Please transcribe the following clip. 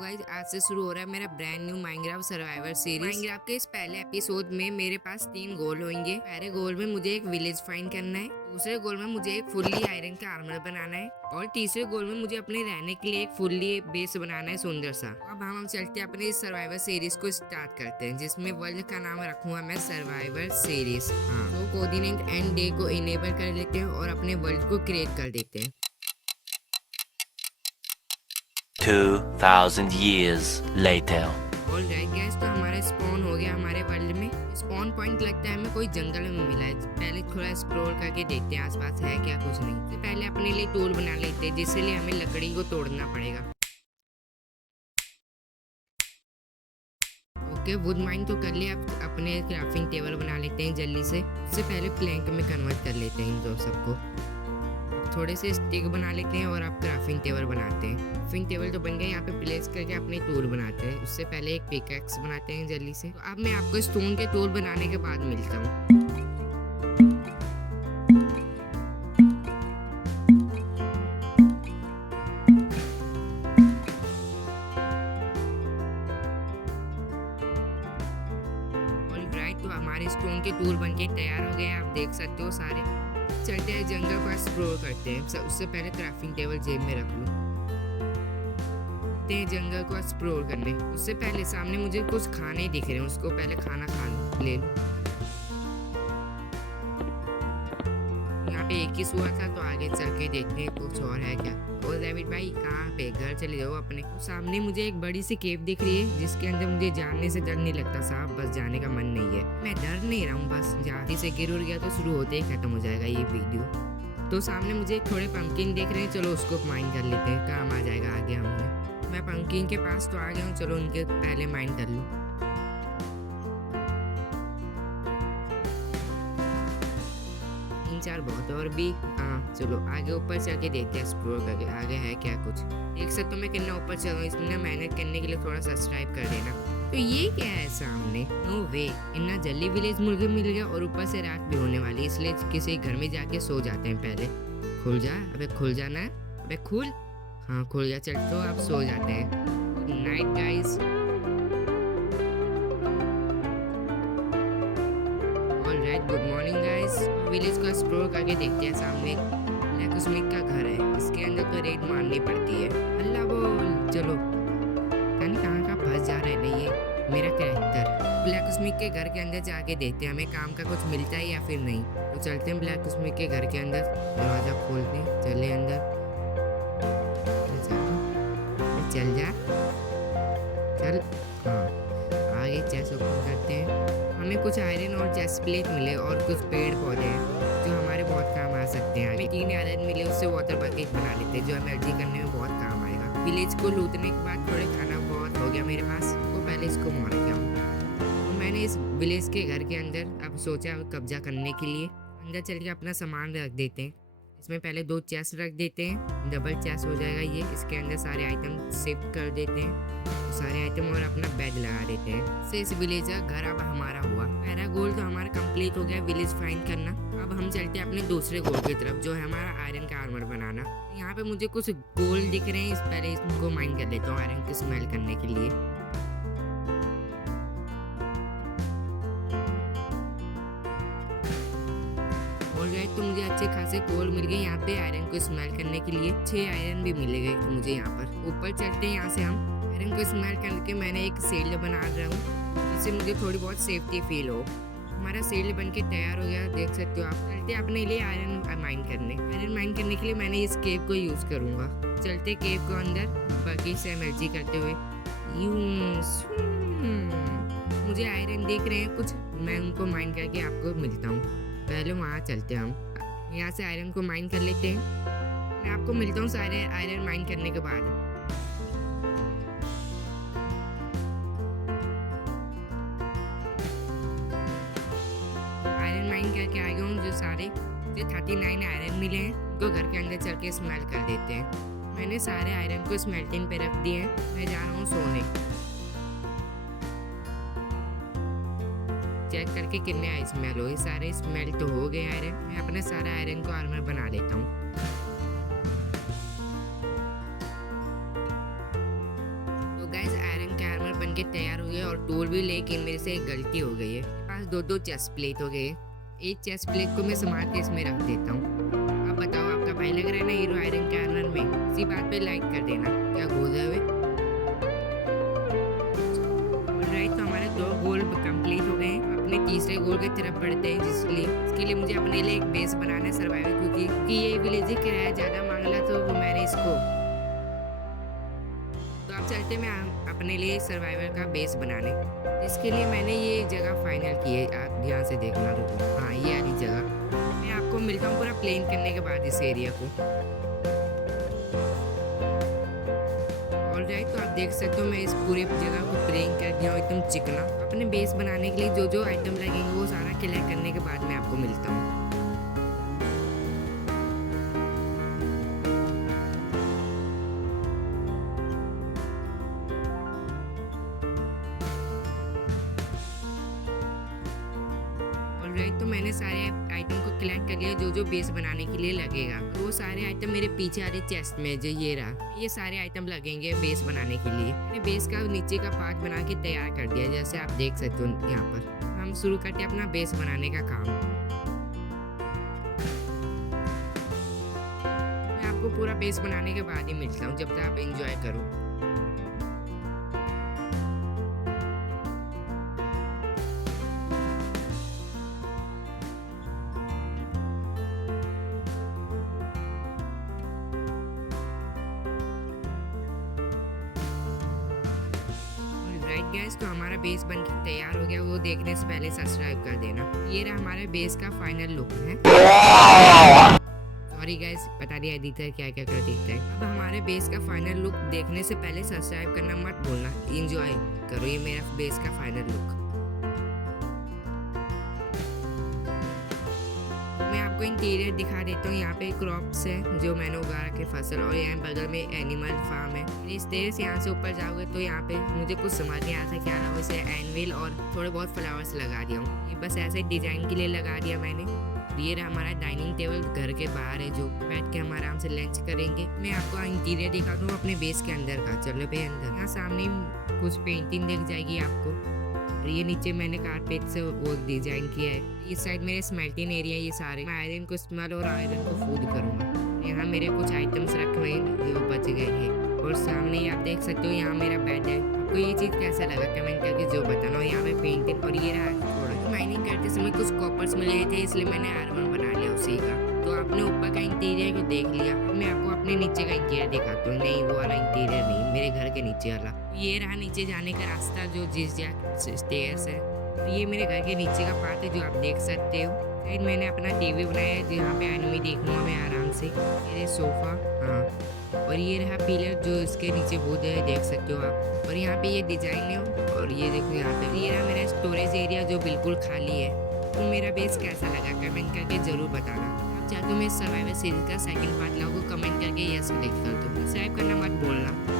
Guys, आज से शुरू हो रहा है मेरा brand new Minecraft survivor series. Minecraft के इस पहले एपिसोड में मेरे पास 3 गोल होंगे। पहले गोल में मुझे एक विलेज फाइंड करना है, दूसरे गोल में मुझे एक फुल्ली आयरन का आर्मर बनाना है और तीसरे गोल में मुझे अपने रहने के लिए एक फुल्ली बेस बनाना है सुंदर सा। अब हम चलते हैं अपने इस सर्वाइवर सीरीज को स्टार्ट करते हैं, जिसमें वर्ल्ड का नाम रखूंगा मैं सर्वाइवर सीरीज। तो कोऑर्डिनेट एंड डे को इनेबल कर लेते हैं और अपने वर्ल्ड को क्रिएट कर देते हैं। 2000 years later. ऑलराइट गाइस, तो हमारा स्पॉन हो गया हमारे वर्ल्ड में। स्पॉन पॉइंट लगता है हमें कोई जंगल में मिला है। पहले थोड़ा एक्सप्लोर करके देखते हैं आसपास है क्या, कुछ नहीं। तो पहले अपने लिए टूल बना लेते हैं, जिसके लिए हमें लकड़ी को तोड़ना पड़ेगा। ओके, वुड माइन तो कर लिया। अब अपने क्राफ्टिंग टेबल बना लेते हैं जल्दी से। उससे पहले प्लैंक में कन्वर्ट कर लेते हैं इन दो सबको। थोड़े से स्टिक बना लेते हैं और आप क्राफ्टिंग टेबल बनाते हैं। क्राफ्टिंग टेबल तो बन गया, यहाँ पे प्लेस करके अपने टूल बनाते हैं। उससे पहले एक पिकैक्स बनाते हैं जल्दी से। तो अब मैं आपको स्टोन के टूल बनाने के बाद मिलता हूँ। ऑलराइट, तो हमारे स्टोन के टूल बनके तैयार हो गए, आप देख सकते हो सारे। चलते हैं जंगल को एक्सप्लोर करते हैं। उससे पहले क्राफ्टिंग टेबल जेब में रख लूं। चलते हैं जंगल को एक्सप्लोर करने। उससे पहले सामने मुझे कुछ खाने दिख रहे हैं, उसको पहले खाना ले लूं। यहाँ पे एक ही हुआ था, तो आगे चल के देखते हैं कुछ और है क्या। और डेविड भाई कहाँ पे, घर चले जाओ अपने। सामने मुझे एक बड़ी सी केव दिख रही है, जिसके अंदर मुझे जाने से डर नहीं लगता साहब, बस जाने का मन नहीं है। मैं डर नहीं रहा हूँ, बस जल्दी से गिर उड़ गया तो शुरू होते ही खत्म हो जाएगा ये वीडियो। तो सामने मुझे थोड़े पंपकिन देख रहे हैं, चलो उसको माइन कर लेते हैं, काम आ जाएगा आगे हमें। मैं पंपकिन के पास तो आ गया हूँ, चलो उनके पहले माइन कर लूँ। 3-4 बहुत और भी। हाँ चलो आगे ऊपर चल के देखते हैं, एक्सप्लोर करके आगे है क्या कुछ। देख सकते हो मैं कितना ऊपर चल रहा हूँ। इसमें मेहनत करने के लिए थोड़ा सब्सक्राइब कर देना। तो ये क्या है सामने, नो वे, इतना जल्दी विलेज मुर्गे मिल गया और ऊपर से रात भी होने वाली, इसलिए किसी घर में जाके सो जाते हैं पहले। खुल जा, अबे खुल जाना, अबे खुल। हाँ खुल गया, चल तो आप सो जाते हैं। Good night guys. Alright, good morning guys. Village को एक्सप्लोर करके देखते हैं। सामने ब्लैक स्मिथ का घर है, इसके अंदर तो रेड मारनी पड़ती है। अल्लाह बोल, चलो कहाँ का फंस जा रहा है नहीं ये मेरा कैरेक्टर। ब्लैक स्मिथ के घर के अंदर जाके देखते हैं हमें काम का कुछ मिलता है या फिर नहीं। तो चलते हैं ब्लैक स्मिथ के घर के अंदर, दरवाजा खोलते हैं, चले अंदर। चल जा, चल। हाँ आगे चेस्ट ओपन करते हैं। हमें कुछ आयरन और चेस्ट प्लेट मिले और कुछ पेड़ पौधे हैं जो हमारे बहुत काम आ सकते हैं। हमें 3 आयरन मिले, उससे वाटर बकेट बना लेते हैं जो एनर्जी करने में बहुत काम आएगा। विलेज को लूटने के बाद थोड़े खाना बहुत हो गया मेरे पास, तो पहले इसको मार के आऊँ। तो मैंने इस विलेज के घर के अंदर अब सोचा कब्जा करने के लिए अंदर चल के अपना सामान रख देते हैं। इसमें पहले 2 चेस्ट रख देते हैं, डबल चेस्ट हो जाएगा ये। इसके अंदर सारे आइटम शिफ्ट कर देते हैं, तो सारे आइटम, और अपना बेड लगा देते हैं। से इस विलेज का घर अब हमारा हुआ। पहला गोल तो हमारा कंप्लीट हो गया, विलेज फाइंड करना। अब हम चलते हैं अपने दूसरे गोल की तरफ, जो है हमारा आयरन का आर्मर बनाना। यहाँ पे मुझे कुछ गोल दिख रहे हैं, पहले इसको माइन कर लेता हूँ आयरन की स्मेल करने के लिए। ऑलराइट, तो मुझे अच्छे खासे कोल मिल गए यहाँ पे आयरन को स्मेल करने के लिए। 6 आयरन भी मिल गए तो मुझे यहाँ पर। ऊपर चलते हैं, यहाँ से हम आयरन को स्मेल करके मैंने एक सेल बना रहा हूँ, जिससे मुझे थोड़ी बहुत सेफ्टी फील हो। हमारा सेल बन के तैयार हो गया, देख सकते हो आप। चलते अपने लिए आयरन माइन करने। आयरन माइन करने के लिए मैंने इस केव को यूज करूंगा। चलते केव को अंदर बाकी से एनर्जी करते हुए। मुझे आयरन देख रहे हैं कुछ, मैं उनको माइन करके आपको मिलता हूँ। पहले वहाँ चलते हैं हम, यहाँ से आयरन को माइन कर लेते हैं। मैं आपको मिलता हूँ सारे आयरन माइन करने के बाद। आयरन माइन करके आ गया हूँ। जो सारे 39 आयरन मिले हैं, उनको घर के अंदर चल के स्मेल कर देते हैं। मैंने सारे आयरन को स्मेल्टिंग पे रख दिए हैं। मैं जा रहा हूँ सोने। चेक करके कितने आई स्मेल हो, सारे स्मेल तो हो गए आयरन। मैं अपने सारे आयरन को आर्मर बना लेता हूँ। बन के तैयार हो गया और टूल भी, लेकिन मेरे से एक गलती हो गई है। मेरे पास दो चेस्ट प्लेट हो गए। एक चेस्ट प्लेट को मैं संभाल के इसमें रख देता हूँ। अब बताओ, आपका भाई लग रहा है ना हीरो आयरन कैनन में? इसी बात पे लाइक कर देना। क्या गोल है वे? ऑलराइट, तो हमारे 2 गोल कंप्लीट हो गए हैं। अपने तीसरे गोल की तरफ बढ़ते हैं, इसके लिए मुझे अपने लिए एक बेस बनाना है सर्वाइवल, क्योंकि ये विलेज किराया ज़्यादा मांग रहा, तो मैंने इसको। तो अब चलते मैं अपने लिए सर्वाइवल का बेस बनाने। इसके लिए मैंने ये जगह फाइनल की है। आप ध्यान से देखना। रुको, हाँ, ये वाली जगह। मैं आपको मिलता हूँ पूरा प्लेन करने के बाद इस एरिया को। ऑलराइट, तो आप देख सकते हो मैं इस पूरे जगह को प्लेन कर दिया हूँ एकदम चिकना। अपने बेस बनाने के लिए जो जो आइटम लगेंगे वो सारा कलेक्ट करने के बाद मैं आपको मिलता हूँ। ऑलराइट, तो मैंने सारे आइटम को कलेक्ट कर लिया जो जो बेस बनाने के लिए लगेगा। तो वो सारे आइटम मेरे पीछे वाले चेस्ट में जो ये रहा, ये सारे आइटम लगेंगे बेस बनाने के लिए। मैंने बेस का नीचे का पार्ट बना के तैयार कर दिया, जैसे आप देख सकते हो। यहाँ पर हम शुरू करते हैं अपना बेस बनाने का काम। मैं आपको पूरा बेस बनाने के बाद ही मिलता हूँ, जब तक आप एंजॉय करो। राइट गाइस, तो हमारा बेस बन के तैयार हो गया। वो देखने से पहले सब्सक्राइब कर देना। ये रहा हमारे बेस का फाइनल लुक है। सॉरी गाइस, पता नहीं एडिटर क्या क्या कर देता है। अब हमारे बेस का फाइनल लुक देखने से पहले सब्सक्राइब करना मत भूलना। एंजॉय करो ये मेरा बेस का फाइनल लुक। मैं आपको इंटीरियर दिखा देता हूँ। यहाँ पे क्रॉप्स है जो मैंने उगा रखे फसल, और यहाँ बगल में एनिमल फार्म है। इस तरह से यहाँ से ऊपर जाओगे तो यहाँ पे मुझे कुछ समझ नहीं आता क्या रहा, वैसे एनविल और थोड़े बहुत फ्लावर्स लगा दिया हूँ। ये बस ऐसे डिजाइन के लिए लगा दिया मैंने। ये रहा हमारा डाइनिंग टेबल घर के बाहर है, जो बैठ के हम आराम से लंच करेंगे। मैं आपको इंटीरियर दिखा दूँ अपने बेस के अंदर का। चलो भाई अंदर। यहाँ सामने कुछ पेंटिंग दिख जाएगी आपको। और ये नीचे मैंने कारपेट से वो डिजाइन किया है। इस साइड मेरे स्मेल्टिंग एरिया। ये सारे मैं आयरन को इस्तेमाल और आयरन को फूड करूँगा। यहाँ मेरे कुछ आइटम्स रखे हुए हैं जो बच गए हैं। और सामने ही आप देख सकते हो यहाँ मेरा बेड है। आपको ये चीज़ कैसा लगा कमेंट करके जो बताना। और यहाँ पे पेंटिंग। और ये रहा थोड़ा माइनिंग करते समय कुछ कॉपर्स मिले थे, इसलिए मैंने आयरन बना लिया उसी का। तो आपने ऊपर का इंटीरियर को देख लिया। अब मैं आपको अपने नीचे का इंटीरियर दिखाता हूँ। नहीं, वो वाला इंटीरियर नहीं, मेरे घर के नीचे वाला। ये रहा नीचे जाने का रास्ता जो स्टेयर्स है। तो ये मेरे घर के नीचे का पार्ट है जो आप देख सकते हो। साइड मैंने अपना टीवी बनाया है जहाँ पे एनिमे देखूंगा मैं आराम से। ये सोफा, हाँ। और ये रहा पिलर जो इसके नीचे बोर्ड है, देख सकते हो आप। और यहाँ पे ये डिजाइन है। और ये देखो यहाँ पे ये रहा मेरा स्टोरेज एरिया जो बिल्कुल खाली है। तो मेरा बेस कैसा लगा कमेंट करके जरूर बताना। आप चाहते हो मैं सर्वाइवल सीरीज का सेकंड पार्ट लाऊं, कमेंट करके यस क्लिक कर दो। सब्सक्राइब करना मत भूलना।